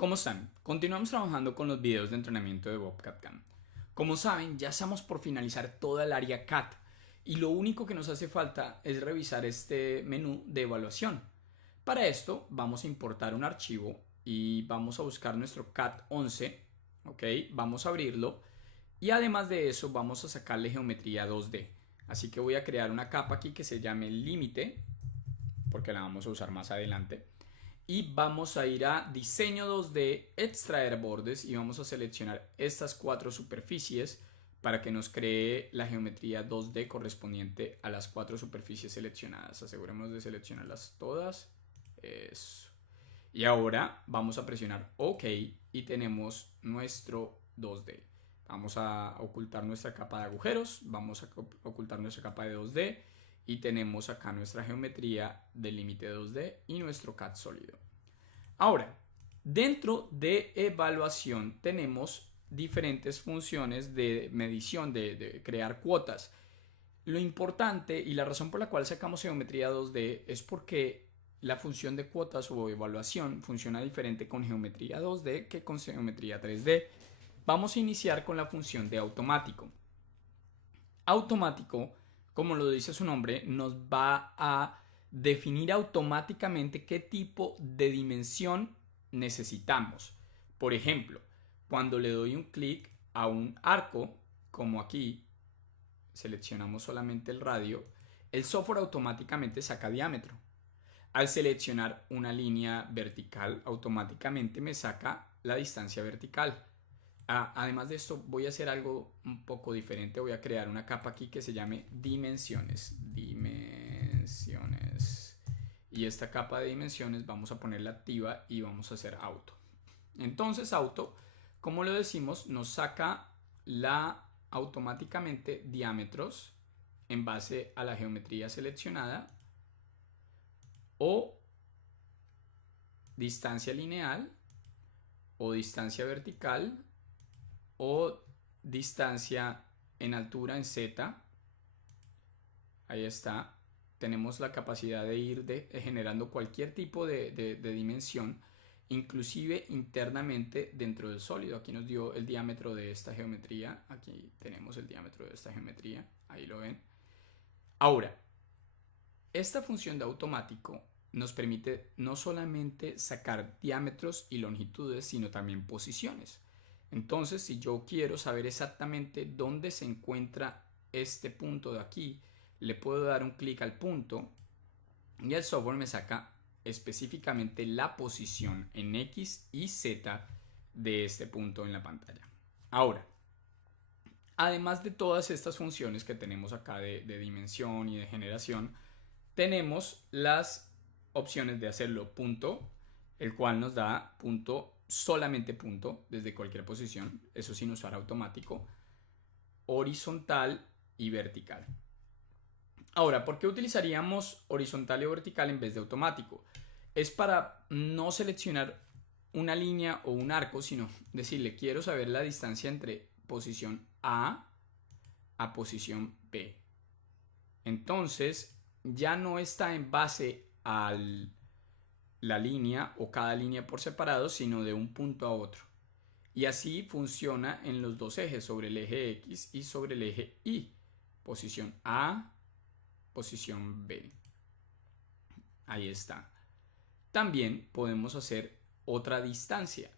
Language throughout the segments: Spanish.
¿Cómo están? Continuamos trabajando con los videos de entrenamiento de Bobcat Cam. Como saben, ya estamos por finalizar toda el área CAT y lo único que nos hace falta es revisar este menú de evaluación. Para esto vamos a importar un archivo y vamos a buscar nuestro CAT 11, ¿ok? Vamos a abrirlo y además de eso vamos a sacarle geometría 2D. Así que voy a crear una capa aquí que se llame límite, porque la vamos a usar más adelante. Y vamos a ir a diseño 2D, extraer bordes y vamos a seleccionar estas 4 superficies para que nos cree la geometría 2D correspondiente a las 4 superficies seleccionadas. Aseguremos de seleccionarlas todas. Eso. Y ahora vamos a presionar OK y tenemos nuestro 2D. Vamos a ocultar nuestra capa de agujeros, vamos a ocultar nuestra capa de 2D y tenemos acá nuestra geometría del límite 2D y nuestro CAD sólido. Ahora, dentro de evaluación tenemos diferentes funciones de medición, de crear cuotas. Lo importante y la razón por la cual sacamos geometría 2D es porque la función de cuotas o evaluación funciona diferente con geometría 2D que con geometría 3D. Vamos a iniciar con la función de automático. Automático, como lo dice su nombre, nos va a definir automáticamente qué tipo de dimensión necesitamos. Por ejemplo, cuando le doy un clic a un arco, como aquí, seleccionamos solamente el radio, el software automáticamente saca diámetro. Al seleccionar una línea vertical, automáticamente me saca la distancia vertical. Además de esto, voy a hacer algo un poco diferente. Voy a crear una capa aquí que se llame dimensiones. Dimensiones. Y esta capa de dimensiones vamos a ponerla activa y vamos a hacer auto. Entonces, auto, como lo decimos, nos saca automáticamente diámetros en base a la geometría seleccionada o distancia lineal o distancia vertical o distancia en altura en Z. Ahí está. Tenemos la capacidad de ir generando cualquier tipo de dimensión, inclusive internamente dentro del sólido. Aquí nos dio el diámetro de esta geometría. Aquí tenemos el diámetro de esta geometría. Ahí lo ven. Ahora, esta función de automático nos permite no solamente sacar diámetros y longitudes, sino también posiciones. Entonces, si yo quiero saber exactamente dónde se encuentra este punto de aquí, le puedo dar un clic al punto y el software me saca específicamente la posición en X y Z de este punto en la pantalla. Ahora, además de todas estas funciones que tenemos acá de dimensión y de generación, tenemos las opciones de hacerlo punto, el cual nos da punto, solamente punto, desde cualquier posición, eso sin usar automático, horizontal y vertical. Ahora, ¿por qué utilizaríamos horizontal y vertical en vez de automático? Es para no seleccionar una línea o un arco, sino decirle, quiero saber la distancia entre posición A a posición B. Entonces, ya no está en base a la línea o cada línea por separado, sino de un punto a otro. Y así funciona en los dos ejes, sobre el eje X y sobre el eje Y. Posición A, posición B. Ahí está. También podemos hacer otra distancia.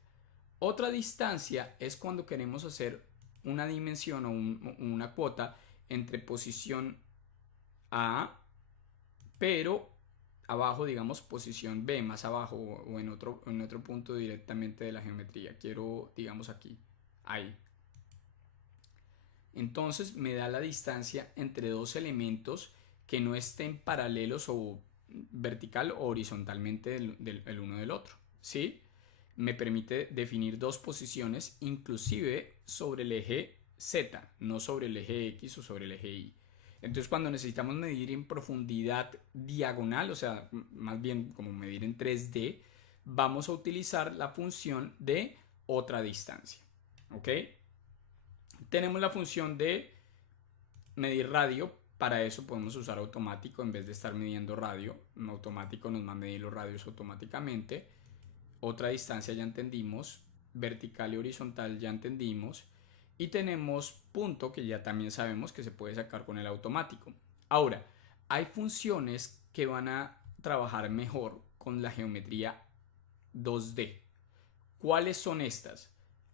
Otra distancia es cuando queremos hacer una dimensión o una cuota entre posición A, pero abajo, digamos, posición B, más abajo o en otro punto directamente de la geometría. Quiero, digamos, aquí, ahí. Entonces me da la distancia entre dos elementos que no estén paralelos o vertical o horizontalmente el uno del otro, ¿sí? Me permite definir dos posiciones inclusive sobre el eje Z, no sobre el eje X o sobre el eje Y. Entonces cuando necesitamos medir en profundidad diagonal, o sea, más bien como medir en 3D, vamos a utilizar la función de otra distancia, ¿ok? Tenemos la función de medir radio. Para eso podemos usar automático en vez de estar midiendo radio. En automático nos va a medir los radios automáticamente. otra distancia ya entendimos, vertical y horizontal ya entendimos, y tenemos punto que ya también sabemos que se puede sacar con el automático. Ahora, hay funciones que van a trabajar mejor con la geometría 2D. ¿Cuáles son estas?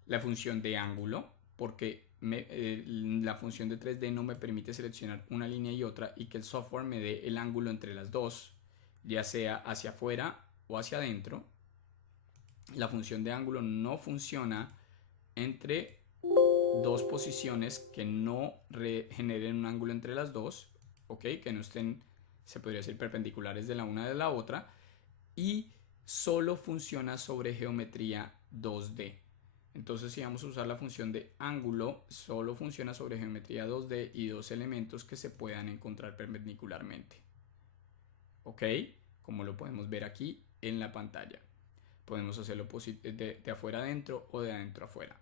La función de ángulo, porque la función de 3D no me permite seleccionar una línea y otra y que el software me dé el ángulo entre las dos, ya sea hacia afuera o hacia adentro. La función de ángulo no funciona entre dos posiciones que no generen un ángulo entre las dos, ¿ok? Que no estén, se podría decir, perpendiculares de la una de la otra, y solo funciona sobre geometría 2D. Entonces, si vamos a usar la función de ángulo, solo funciona sobre geometría 2D y dos elementos que se puedan encontrar perpendicularmente. ¿Ok? Como lo podemos ver aquí en la pantalla. Podemos hacerlo de afuera adentro o de adentro afuera.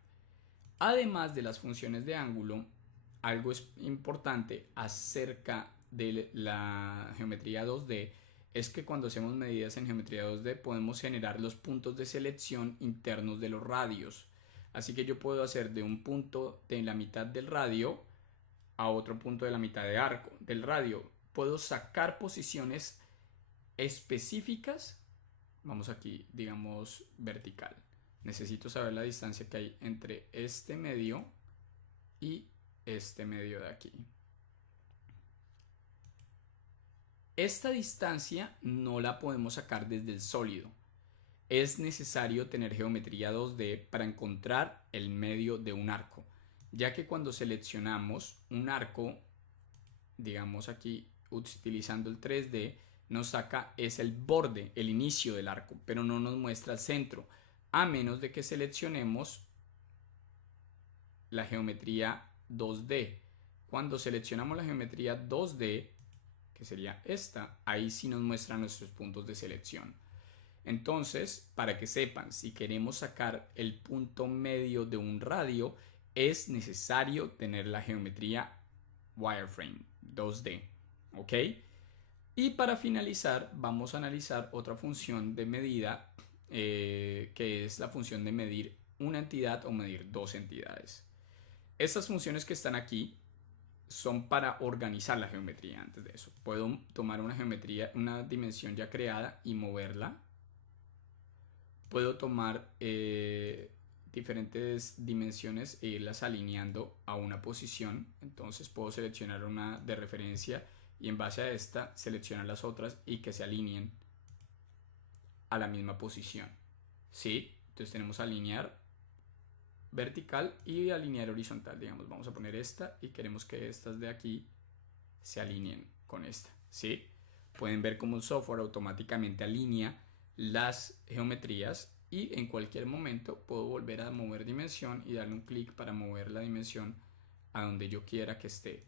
Además de las funciones de ángulo, algo es importante acerca de la geometría 2D es que cuando hacemos medidas en geometría 2D podemos generar los puntos de selección internos de los radios. Así que yo puedo hacer de un punto de la mitad del radio a otro punto de la mitad de arco del radio. Puedo sacar posiciones específicas. Vamos aquí, digamos, vertical. Necesito saber la distancia que hay entre este medio y este medio de aquí. Esta distancia no la podemos sacar desde el sólido. Es necesario tener geometría 2D para encontrar el medio de un arco, ya que cuando seleccionamos un arco, digamos aquí utilizando el 3D, nos saca es el borde, el inicio del arco, pero no nos muestra el centro, a menos de que seleccionemos la geometría 2D. Cuando seleccionamos la geometría 2D, que sería esta, ahí sí nos muestra nuestros puntos de selección. Entonces, para que sepan, si queremos sacar el punto medio de un radio, es necesario tener la geometría wireframe 2D. ¿Ok? Y para finalizar, vamos a analizar otra función de medida, que es la función de medir una entidad o medir dos entidades. Estas funciones que están aquí son para organizar la geometría. Antes de eso, puedo tomar una geometría, una dimensión ya creada y moverla. Puedo tomar diferentes dimensiones e irlas alineando a una posición. Entonces puedo seleccionar una de referencia y en base a esta seleccionar las otras y que se alineen a la misma posición. ¿Sí? Entonces tenemos alinear vertical y alinear horizontal. Digamos, vamos a poner esta y queremos que estas de aquí se alineen con esta. ¿Sí? Pueden ver cómo el software automáticamente alinea las geometrías y en cualquier momento puedo volver a mover dimensión y darle un clic para mover la dimensión a donde yo quiera que esté.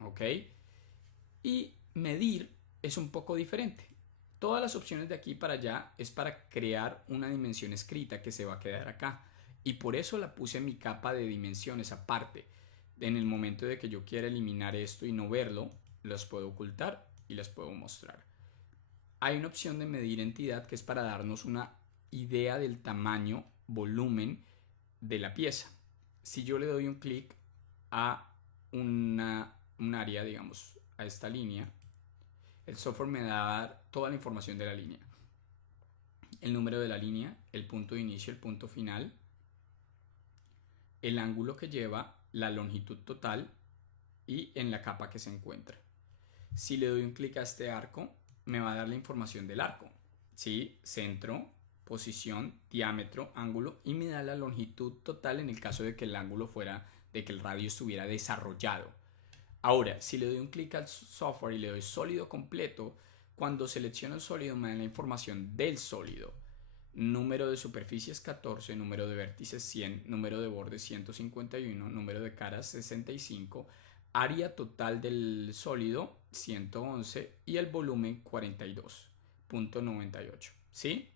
¿Ok? Y medir es un poco diferente. Todas las opciones de aquí para allá es para crear una dimensión escrita que se va a quedar acá. Y por eso la puse en mi capa de dimensiones aparte. En el momento de que yo quiera eliminar esto y no verlo, las puedo ocultar y las puedo mostrar. Hay una opción de medir entidad que es para darnos una idea del tamaño, volumen de la pieza. Si yo le doy un clic a un área, digamos, a esta línea, el software me da toda la información de la línea. El número de la línea, el punto de inicio, el punto final, el ángulo que lleva, la longitud total y en la capa que se encuentra. Si le doy un clic a este arco, me va a dar la información del arco. ¿Sí? Centro, posición, diámetro, ángulo y me da la longitud total en el caso de que el ángulo fuera, de que el radio estuviera desarrollado. Ahora, si le doy un clic al software y le doy sólido completo, cuando selecciono el sólido me da la información del sólido. Número de superficies 14, número de vértices 100, número de bordes 151, número de caras 65, área total del sólido 111 y el volumen 42.98. ¿Sí?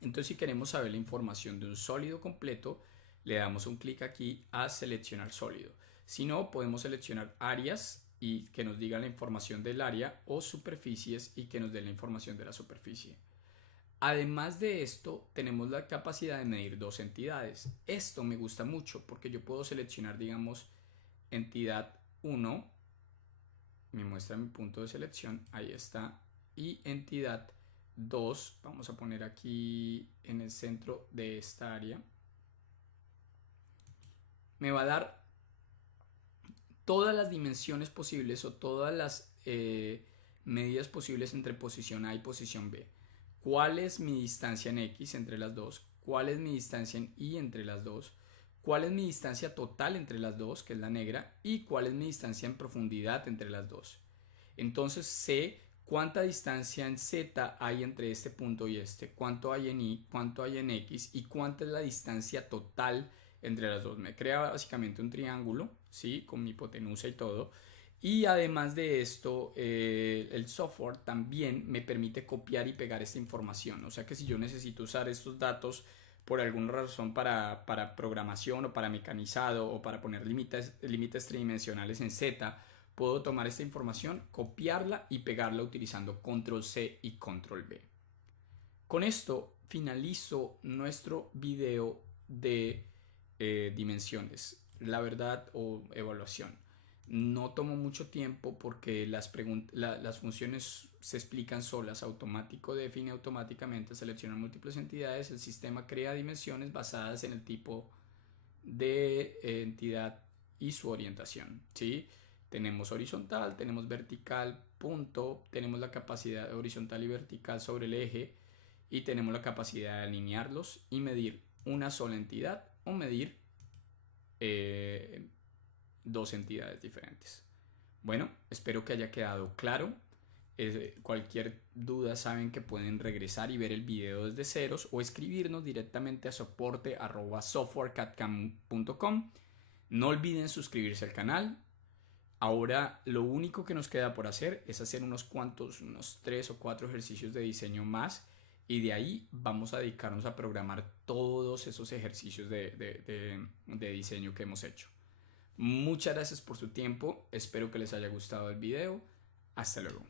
Entonces, si queremos saber la información de un sólido completo, le damos un clic aquí a seleccionar sólido. Si no, podemos seleccionar áreas y que nos diga la información del área, o superficies y que nos dé la información de la superficie. Además de esto, tenemos la capacidad de medir dos entidades. Esto me gusta mucho porque yo puedo seleccionar, digamos, entidad 1, me muestra mi punto de selección, ahí está, y entidad 2, vamos a poner aquí en el centro de esta área, me va a dar todas las dimensiones posibles o todas las medidas posibles entre posición A y posición B. ¿Cuál es mi distancia en X entre las dos? ¿Cuál es mi distancia en Y entre las dos? ¿Cuál es mi distancia total entre las dos, que es la negra? ¿Y cuál es mi distancia en profundidad entre las dos? Entonces sé cuánta distancia en Z hay entre este punto y este, cuánto hay en Y, cuánto hay en X y cuánta es la distancia total entre las dos. Me crea básicamente un triángulo, ¿sí? Con mi hipotenusa y todo. Y además de esto, el software también me permite copiar y pegar esta información. O sea que si yo necesito usar estos datos por alguna razón para programación o para mecanizado o para poner límites tridimensionales en Z, puedo tomar esta información, copiarla y pegarla utilizando control C y control V. Con esto finalizo nuestro video de dimensiones, la verdad, o evaluación. No tomo mucho tiempo porque las funciones se explican solas. Automático define automáticamente, selecciona múltiples entidades, el sistema crea dimensiones basadas en el tipo de entidad y su orientación, ¿sí? Tenemos horizontal, tenemos vertical, punto, tenemos la capacidad horizontal y vertical sobre el eje y tenemos la capacidad de alinearlos y medir una sola entidad o medir dos entidades diferentes. Bueno, espero que haya quedado claro. Cualquier duda saben que pueden regresar y ver el video desde ceros o escribirnos directamente a soporte@softwarecadcam.com. No olviden suscribirse al canal. Ahora lo único que nos queda por hacer es hacer unos 3 o 4 ejercicios de diseño más y de ahí vamos a dedicarnos a programar todos esos ejercicios de diseño que hemos hecho. Muchas gracias por su tiempo, espero que les haya gustado el video, hasta luego.